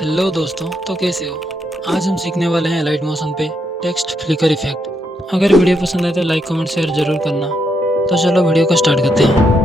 Hello दोस्तों, तो कैसे हो। आज हम सीखने वाले हैं अलाइट मोशन पे टेक्स्ट फ्लिकर इफेक्ट। अगर वीडियो पसंद आए तो लाइक कमेंट शेयर जरूर करना। तो चलो वीडियो को स्टार्ट करते हैं।